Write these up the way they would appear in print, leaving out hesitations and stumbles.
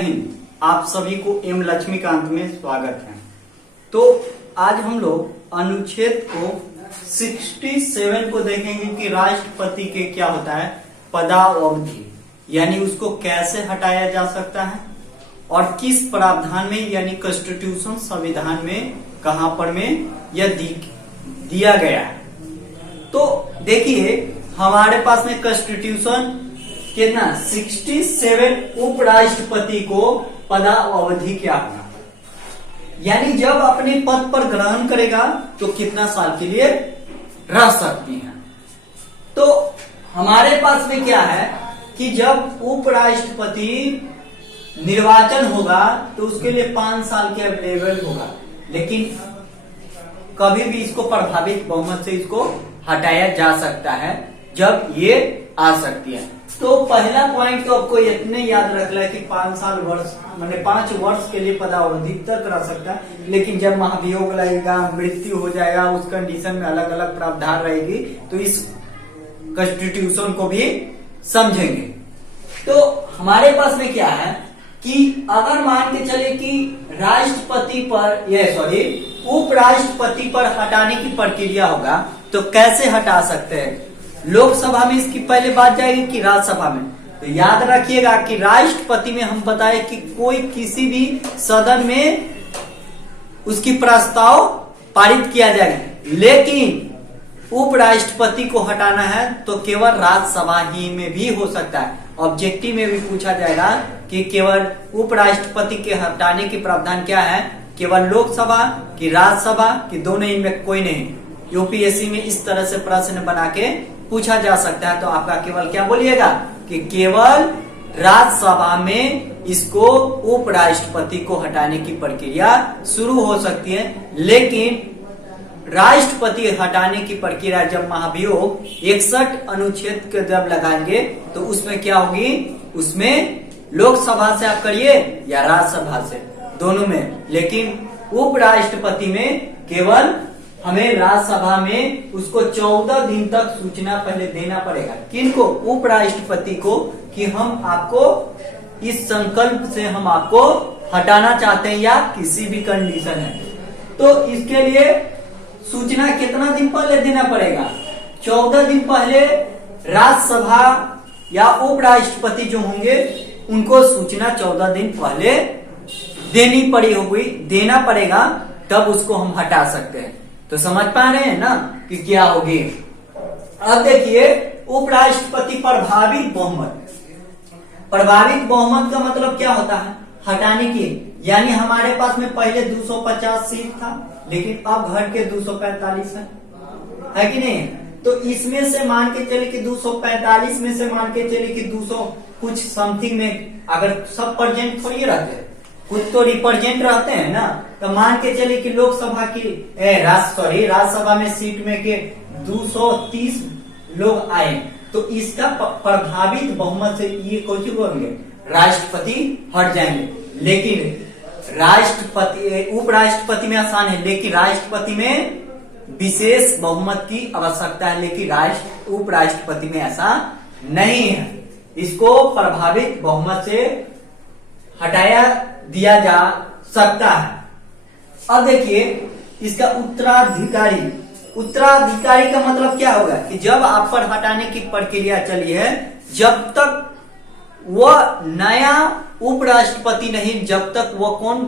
आप सभी को एम लक्ष्मीकांत में स्वागत है। तो आज हम लोग अनुच्छेद को 67 को देखेंगे कि राष्ट्रपति के क्या होता है पदावधि, यानी उसको कैसे हटाया जा सकता है और किस प्रावधान में यानी कॉन्स्टिट्यूशन संविधान में कहां पर में यह दिया गया है। तो देखिए हमारे पास में कॉन्स्टिट्यूशन कितना 67 उपराष्ट्रपति को पदावधि क्या होगा, यानी जब अपने पद पर ग्रहण करेगा तो कितना साल के लिए रह सकती हैं। तो हमारे पास में क्या है कि जब उपराष्ट्रपति निर्वाचन होगा तो उसके लिए 5 साल के अवेलेबल होगा, लेकिन कभी भी इसको प्रभावित बहुमत से इसको हटाया जा सकता है जब ये आ सकती है। तो पहला पॉइंट तो आपको इतने याद रखना है कि 5 वर्ष के लिए पदावधि तक रह सकता है, लेकिन जब महाभियोग लगेगा, मृत्यु हो जाएगा, उस कंडीशन में अलग अलग प्रावधान रहेगी, तो इस कॉन्स्टिट्यूशन को भी समझेंगे। तो हमारे पास में क्या है कि अगर मान के चले कि राष्ट्रपति पर उपराष्ट्रपति पर हटाने की प्रक्रिया होगा तो कैसे हटा सकते हैं। लोकसभा में इसकी पहले बात जाएगी कि राज्यसभा में। तो याद रखिएगा कि राष्ट्रपति में हम बताए कि कोई किसी भी सदन में उसकी प्रस्ताव पारित किया जाएगा, लेकिन उपराष्ट्रपति को हटाना है तो केवल राज्यसभा ही में भी हो सकता है। ऑब्जेक्टिव में भी पूछा जाएगा कि केवल उपराष्ट्रपति के हटाने की प्रावधान क्या है, केवल लोकसभा की राज्यसभा की दोनों, इनमें कोई नहीं। यूपीएससी में इस तरह से प्रश्न बना के पूछा जा सकता है, तो आपका केवल क्या बोलिएगा कि केवल राज्यसभा में इसको उपराष्ट्रपति को हटाने की प्रक्रिया शुरू हो सकती है, लेकिन राष्ट्रपति हटाने की प्रक्रिया जब महाभियोग 61 अनुच्छेद के जब लगाएंगे तो उसमें क्या होगी, उसमें लोकसभा से आप करिए या राज्यसभा से, दोनों में, लेकिन उपराष्ट्रपति में केवल हमें राज्यसभा में उसको 14 दिन तक सूचना पहले देना पड़ेगा। किनको? उपराष्ट्रपति को, कि हम आपको इस संकल्प से हम आपको हटाना चाहते हैं या किसी भी कंडीशन है। तो इसके लिए सूचना कितना दिन पहले देना पड़ेगा? 14 दिन पहले राज्यसभा या उपराष्ट्रपति जो होंगे उनको सूचना 14 दिन पहले देना पड़ेगा, तब उसको हम हटा सकते हैं। तो समझ पा रहे हैं ना कि क्या होगी। अब देखिए उपराष्ट्रपति प्रभावित बहुमत का मतलब क्या होता है, हटाने की, यानी हमारे पास में पहले 250 सीट था, लेकिन अब घट के 245 है कि नहीं। तो इसमें से मान के चले कि 245 में से मान के चले कि 200 कुछ समथिंग में, अगर सब प्रेजेंट थोड़ी रहते हैं, कुछ तो रिप्रेजेंट रहते हैं ना, तो मान के चले कि लोकसभा की राज्यसभा में सीट में के 230 लोग आए, तो इसका प्रभावित बहुमत से ये कोई होंगे, राष्ट्रपति हट जाएंगे। लेकिन उपराष्ट्रपति में आसान है, लेकिन राष्ट्रपति में विशेष बहुमत की आवश्यकता है, लेकिन उपराष्ट्रपति में ऐसा नहीं है। इसको प्रभावित बहुमत से हटाया दिया जा सकता है। अब देखिए इसका उत्तराधिकारी का मतलब क्या होगा कि जब आप पर हटाने की प्रक्रिया चली है, जब तक वह नया उपराष्ट्रपति नहीं, जब तक वह कौन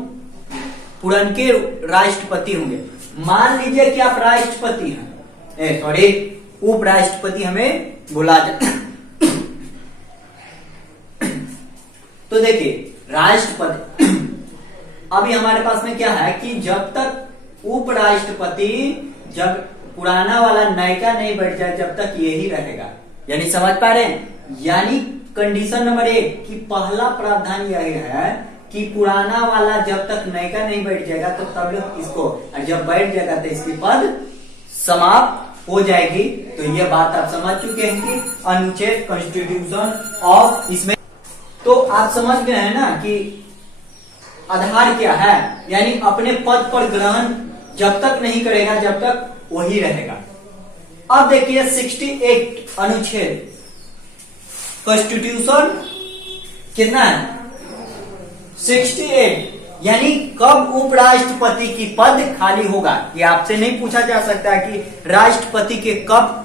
पुरनके राष्ट्रपति होंगे। मान लीजिए कि आप राष्ट्रपति हैं, उपराष्ट्रपति हमें बोला जाता। तो देखिए राष्ट्रपति, अभी हमारे पास में क्या है कि जब तक उपराष्ट्रपति, जब पुराना वाला नयका नहीं बैठ जाए, जब तक यही रहेगा। यानी समझ पा रहे हैं, यानी कंडीशन नंबर 1 कि पहला प्रावधान यही है कि पुराना वाला जब तक नयका नहीं बैठ जाएगा तो तब लोग इसको, और जब बैठ जाएगा तो इसकी पद समाप्त हो जाएगी। तो ये बात आप समझ चुके हैं कि अनुच्छेद कॉन्स्टिट्यूशन ऑफ इसमें। तो आप समझ गए हैं ना कि आधार क्या है, यानी अपने पद पर ग्रहण जब तक नहीं करेगा जब तक वही रहेगा। अब देखिए 68 अनुच्छेद कॉन्स्टिट्यूशन कितना है 68 यानी कब उपराष्ट्रपति की पद खाली होगा। ये आपसे नहीं पूछा जा सकता कि राष्ट्रपति के कब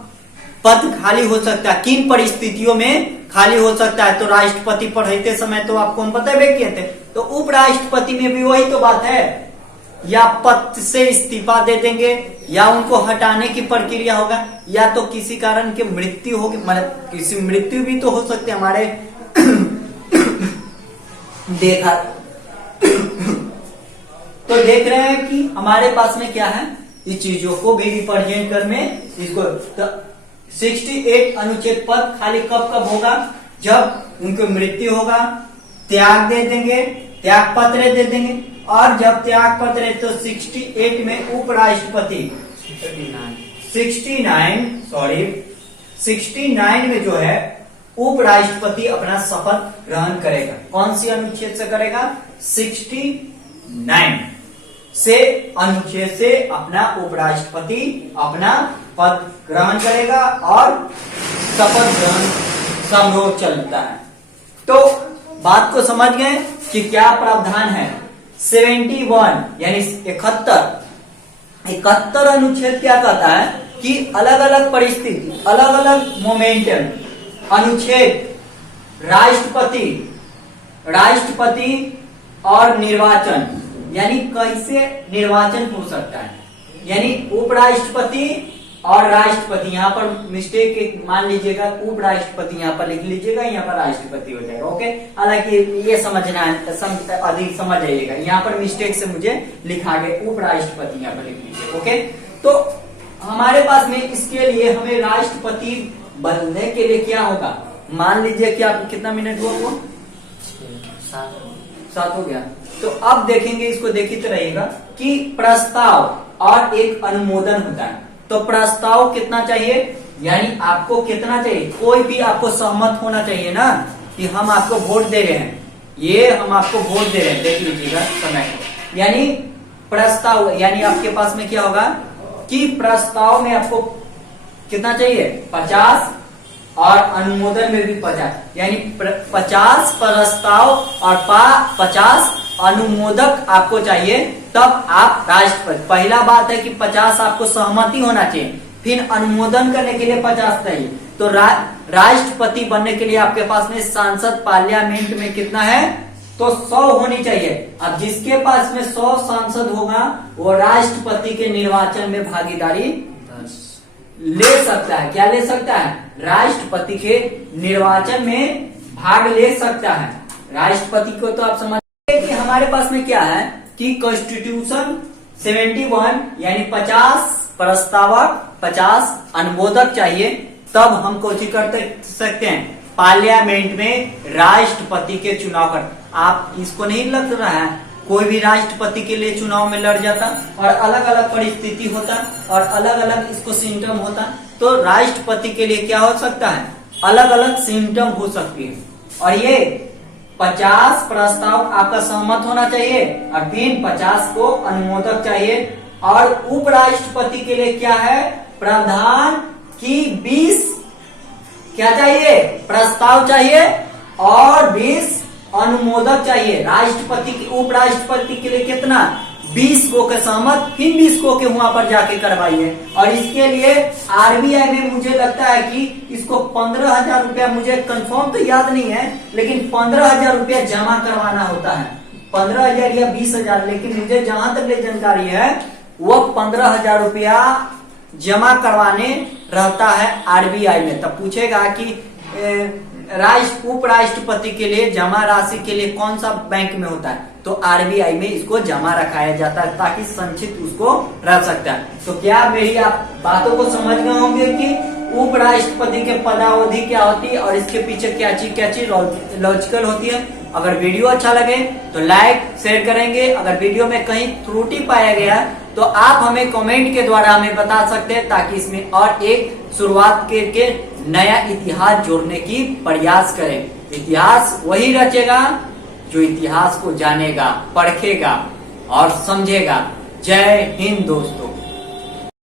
पद खाली हो सकता है, किन परिस्थितियों में खाली हो सकता है। तो राष्ट्रपति पढ़ते समय तो आपको हम बता किए थे। तो उपराष्ट्रपति में भी वही तो बात है, या पद से इस्तीफा दे देंगे, या उनको हटाने की प्रक्रिया होगा, या तो किसी कारण की मृत्यु होगी, मतलब किसी मृत्यु भी तो हो सकती है हमारे देखा तो देख रहे हैं कि हमारे पास में क्या है, इस चीजों को भी रिप्रेजेंट कर में इसको तो 68 अनुच्छेद पद खाली कब कब होगा, जब उनको मृत्यु होगा, त्याग दे देंगे, त्याग पत्र दे देंगे, और जब त्याग पत्र तो 68 में उपराष्ट्रपति 69 में जो है उपराष्ट्रपति अपना शपथ ग्रहण करेगा। कौन सी अनुच्छेद से करेगा, 69 से अनुच्छेद से अपना उपराष्ट्रपति अपना पद ग्रहण करेगा और शपथ ग्रहण समारोह चलता है। तो बात को समझ गए कि क्या प्रावधान है। 71 यानी 71 अनुच्छेद क्या कहता है कि अलग अलग परिस्थिति, अलग अलग मोमेंटम अनुच्छेद राष्ट्रपति और निर्वाचन, यानी कैसे निर्वाचन हो सकता है, यानी उपराष्ट्रपति और राष्ट्रपति। यहाँ पर मिस्टेक मान लीजिएगा, उपराष्ट्रपति यहाँ पर लिख लीजिएगा, यहाँ पर राष्ट्रपति हो जाएगा। ओके, हालांकि ये समझना है, अधिक समझ आइएगा, यहाँ पर मिस्टेक से मुझे लिखा गया उपराष्ट्रपति, यहाँ पर लिख लीजिए। ओके, तो हमारे पास में इसके लिए हमें राष्ट्रपति बनने के लिए क्या होगा, मान लीजिए कि आप कितना मिनट हुआ वो 7 हो गया। तो अब देखेंगे, इसको देखते रहिएगा कि प्रस्ताव और एक अनुमोदन होता है। तो प्रस्ताव कितना चाहिए, यानी आपको कितना चाहिए, कोई भी आपको सहमत होना चाहिए ना कि हम आपको वोट दे रहे हैं, ये हम आपको वोट दे रहे हैं, देख लीजिएगा समय को। यानी प्रस्ताव, यानी आपके पास में क्या होगा कि प्रस्ताव में आपको कितना चाहिए 50 और अनुमोदन में भी 50, यानी 50 प्रस्ताव और 50 अनुमोदक आपको चाहिए, तब आप राष्ट्रपति। पहला बात है कि 50 आपको सहमति होना चाहिए, फिर अनुमोदन करने के लिए 50 चाहिए। तो राष्ट्रपति बनने के लिए आपके पास में सांसद पार्लियामेंट में कितना है, तो 100 होनी चाहिए। अब जिसके पास में 100 सांसद होगा वो राष्ट्रपति के निर्वाचन में भागीदारी ले सकता है। क्या ले सकता है, राष्ट्रपति के निर्वाचन में भाग ले सकता है। राष्ट्रपति को तो आप समझ कि हमारे पास में क्या है कि कॉन्स्टिट्यूशन 71 यानी 50 प्रस्तावक 50 अनुमोदक चाहिए, तब हम कोशिश कर सकते हैं पार्लियामेंट में राष्ट्रपति के चुनाव कर। आप इसको नहीं लग रहा है, कोई भी राष्ट्रपति के लिए चुनाव में लड़ जाता और अलग अलग परिस्थिति होता और अलग अलग इसको सिम्टम होता, तो राष्ट्रपति के लिए क्या हो सकता है, अलग अलग सिम्टम हो सकती है। और ये 50 प्रस्ताव आपका सहमत होना चाहिए और फिर 50 को अनुमोदक चाहिए। और उपराष्ट्रपति के लिए क्या है, प्रावधान की 20 क्या चाहिए, प्रस्ताव चाहिए और 20 अनुमोदक चाहिए। राष्ट्रपति की उपराष्ट्रपति के लिए कितना, 20 को के सहमत, फिर 20 को के वहां पर जाके करवाइए। और इसके लिए आरबीआई में मुझे लगता है कि इसको 15,000 रुपया, मुझे कंफर्म तो याद नहीं है, लेकिन 15,000 रुपया जमा करवाना होता है, 15,000 या 20,000, लेकिन मुझे जहां तक जानकारी है वो 15,000 रुपया जमा करवाने रहता है आरबीआई में। तब पूछेगा कि उपराष्ट्रपति के लिए जमा राशि के लिए कौन सा बैंक में होता है, तो आरबीआई में इसको जमा रखाया जाता है ताकि संचित उसको रख सकता है। तो क्या मेरी आप बातों को समझ गए होंगे कि उपराष्ट्रपति के पदावधि क्या होती है और इसके पीछे क्या चीज लॉजिकल होती है। अगर वीडियो अच्छा लगे तो लाइक शेयर करेंगे, अगर वीडियो में कहीं त्रुटि पाया गया तो आप हमें कमेंट के द्वारा हमें बता सकते हैं, ताकि इसमें और एक शुरुआत के नया इतिहास जोड़ने की प्रयास करें। इतिहास वही रचेगा जो इतिहास को जानेगा, परखेगा और समझेगा। जय हिंद दोस्तों।